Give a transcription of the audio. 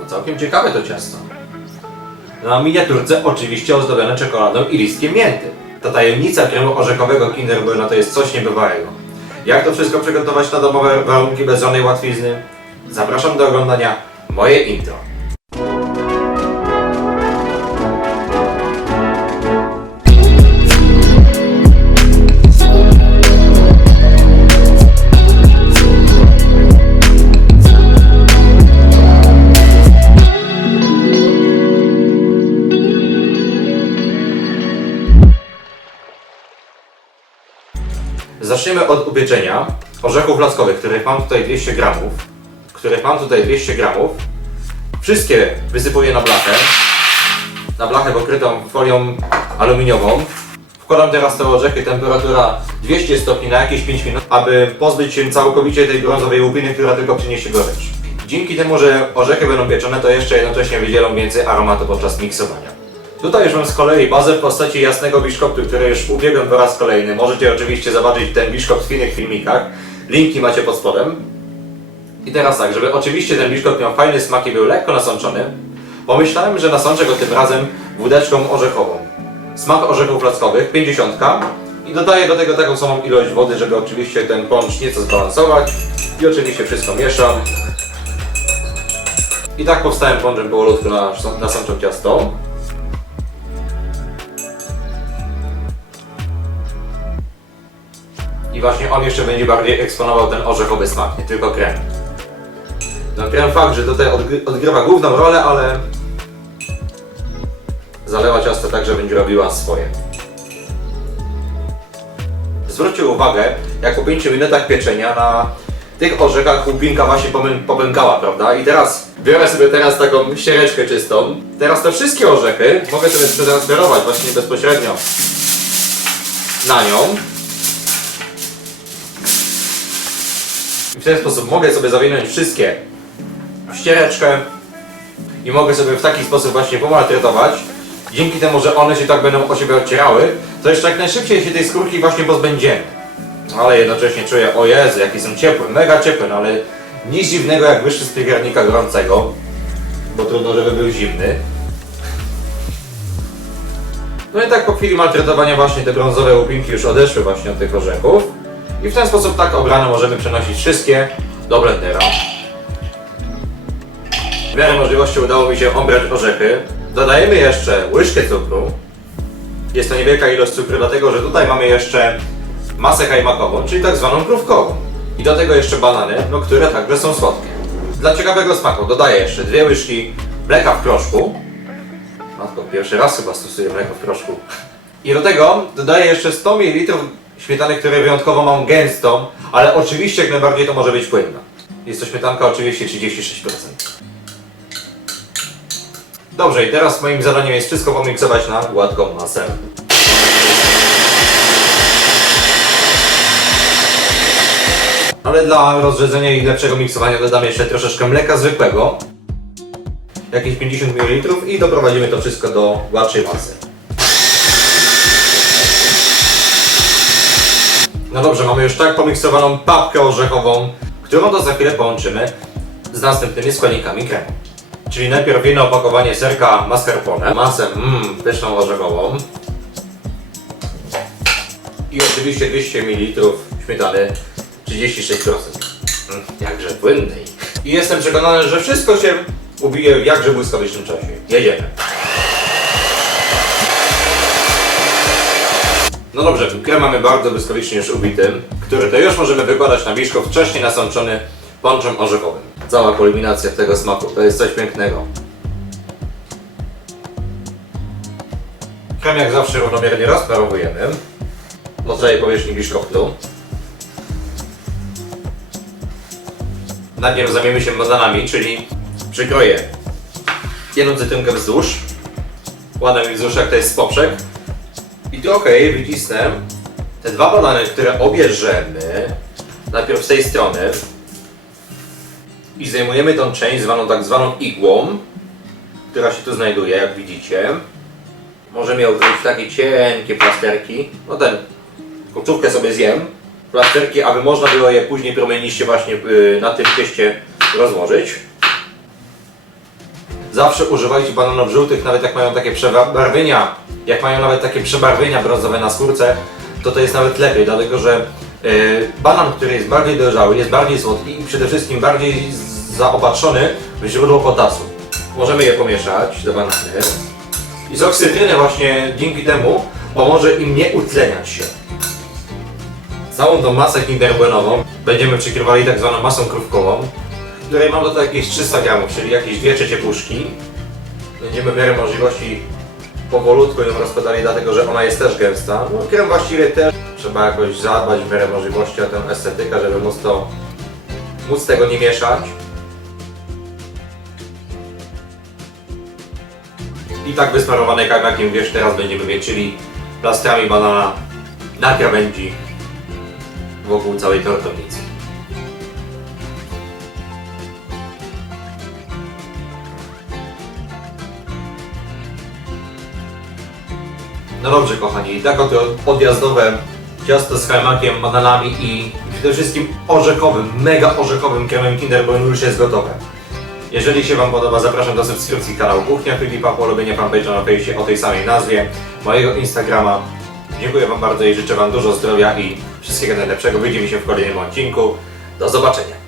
no całkiem ciekawe to ciasto. Na miniaturce oczywiście ozdobione czekoladą i listkiem mięty. Ta tajemnica kremu orzekowego Kinder Bueno to jest coś niebywałego. Jak to wszystko przygotować na domowe warunki bez żadnej łatwizny? Zapraszam do oglądania moje intro. Zaczniemy od upieczenia orzechów laskowych, których mam tutaj 200 gramów. Których mam tutaj 200 gramów. Wszystkie wysypuję na blachę. Na blachę pokrytą folią aluminiową. Wkładam teraz te orzechy, temperatura 200 stopni na jakieś 5 minut, aby pozbyć się całkowicie tej brązowej łupiny, która tylko przyniesie gorycz. Dzięki temu, że orzechy będą pieczone, to jeszcze jednocześnie wydzielą więcej aromatu podczas miksowania. Tutaj już mam z kolei bazę w postaci jasnego biszkoptu, który już ubiegłem po raz kolejny. Możecie oczywiście zobaczyć ten biszkopt w innych filmikach. Linki macie pod spodem. I teraz tak, żeby oczywiście ten biszkopt miał fajny smak i był lekko nasączony, pomyślałem, że nasączę go tym razem wódeczką orzechową. Smak orzechów plackowych, 50 i dodaję do tego taką samą ilość wody, żeby oczywiście ten poncz nieco zbalansować. I oczywiście wszystko mieszam. I tak powstałem pączem powolutku na nasączą ciasto. I właśnie on jeszcze będzie bardziej eksponował ten orzechowy smak, nie tylko krem. No krem fakt, że tutaj odgry odgrywa główną rolę, ale zalewa ciasto tak, że będzie robiła swoje. Zwróćcie uwagę, jak po 5 minutach pieczenia na tych orzechach łupinka właśnie popękała, prawda? I teraz biorę sobie teraz taką ściereczkę czystą. Teraz te wszystkie orzechy mogę sobie przetransferować właśnie bezpośrednio na nią. W ten sposób mogę sobie zawinąć wszystkie w ściereczkę i mogę sobie w taki sposób właśnie pomaltretować. Dzięki temu, że one się tak będą o siebie odcierały, to jeszcze jak najszybciej się tej skórki właśnie pozbędziemy. Ale jednocześnie czuję, o Jezu, jakie są ciepłe, mega ciepłe, no ale nic dziwnego jak wyższy z piekarnika gorącego, bo trudno, żeby był zimny. No i tak po chwili maltretowania właśnie te brązowe łupinki już odeszły właśnie od tych orzechów. I w ten sposób tak obrane możemy przenosić wszystkie do blendera. W miarę możliwości udało mi się obrać orzechy. Dodajemy jeszcze łyżkę cukru. Jest to niewielka ilość cukru, dlatego że tutaj mamy jeszcze masę kajmakową, czyli tak zwaną krówkową. I do tego jeszcze banany, no które także są słodkie. Dla ciekawego smaku dodaję jeszcze dwie łyżki mleka w proszku. Matko, pierwszy raz chyba stosuję mleko w proszku. I do tego dodaję jeszcze 100 ml śmietany, które wyjątkowo mam gęstą, ale oczywiście jak najbardziej to może być płynna. Jest to śmietanka oczywiście 36%. Dobrze, i teraz moim zadaniem jest wszystko pomiksować na gładką masę. Ale dla rozrzedzenia i lepszego miksowania dodam jeszcze troszeczkę mleka zwykłego. Jakieś 50 ml i doprowadzimy to wszystko do gładszej masy. Dobrze, mamy już tak pomiksowaną papkę orzechową, którą to za chwilę połączymy z następnymi składnikami kremu. Czyli najpierw jedno opakowanie serka mascarpone, masę mmm, pyszną orzechową i oczywiście 200 ml śmietany 36%. Mm, jakże płynnej. I jestem przekonany, że wszystko się ubije w jakże błyskawicznym czasie. Jedziemy. No dobrze, krem mamy bardzo błyskawicznie już ubity, który to już możemy wykładać na biszko wcześniej nasączony ponczem orzechowym. Cała kulminacja tego smaku, to jest coś pięknego. Krem jak zawsze równomiernie rozparowujemy po całej powierzchni biszkoptu. Najpierw zamiemy się bananami, czyli przykroję jedną cytrynkę wzdłuż, ładem mi wzdłuż jak to jest z poprzek i trochę je wycisnę te dwa banany, które obierzemy najpierw z tej strony i zdejmujemy tą część zwaną tak zwaną igłą, która się tu znajduje, jak widzicie. Możemy ją w takie cienkie plasterki. No ten, końcówkę sobie zjem. Plasterki, aby można było je później promieniście właśnie y, na tym cieście rozłożyć. zawsze używajcie bananów żółtych, nawet jak mają takie przebarwienia, jak mają nawet takie przebarwienia brązowe na skórce, to to jest nawet lepiej, dlatego że e, banan, który jest bardziej dojrzały, jest bardziej słodki i przede wszystkim bardziej zaopatrzony w źródło potasu. Możemy je pomieszać do banany. I z cytryny właśnie dzięki temu pomoże im nie utleniać się. Całą tą masę kinderbuenową będziemy przykrywali tak zwaną masą krówkową, której mam tutaj jakieś 300 gramów, czyli jakieś dwie trzecie puszki. Będziemy w miarę możliwości powolutku ją rozkładali, dlatego że ona jest też gęsta. No krem właściwie też trzeba jakoś zadbać w miarę możliwości o tę estetykę, żeby móc to móc tego nie mieszać. I tak wysmarowane karmakiem wiesz teraz będziemy mieć, czyli plastrami banana na krawędzi wokół całej tortownicy. No dobrze kochani, tak oto odjazdowe ciasto z kajmakiem, bananami i przede wszystkim orzechowym, mega orzechowym kremem Kinder Bueno już jest gotowe. Jeżeli się Wam podoba, zapraszam do subskrypcji kanału Kuchnia Filipa, polubienia fanpage'a na fejsie o tej samej nazwie, mojego Instagrama. Dziękuję Wam bardzo i życzę Wam dużo zdrowia i wszystkiego najlepszego. Widzimy się w kolejnym odcinku. Do zobaczenia.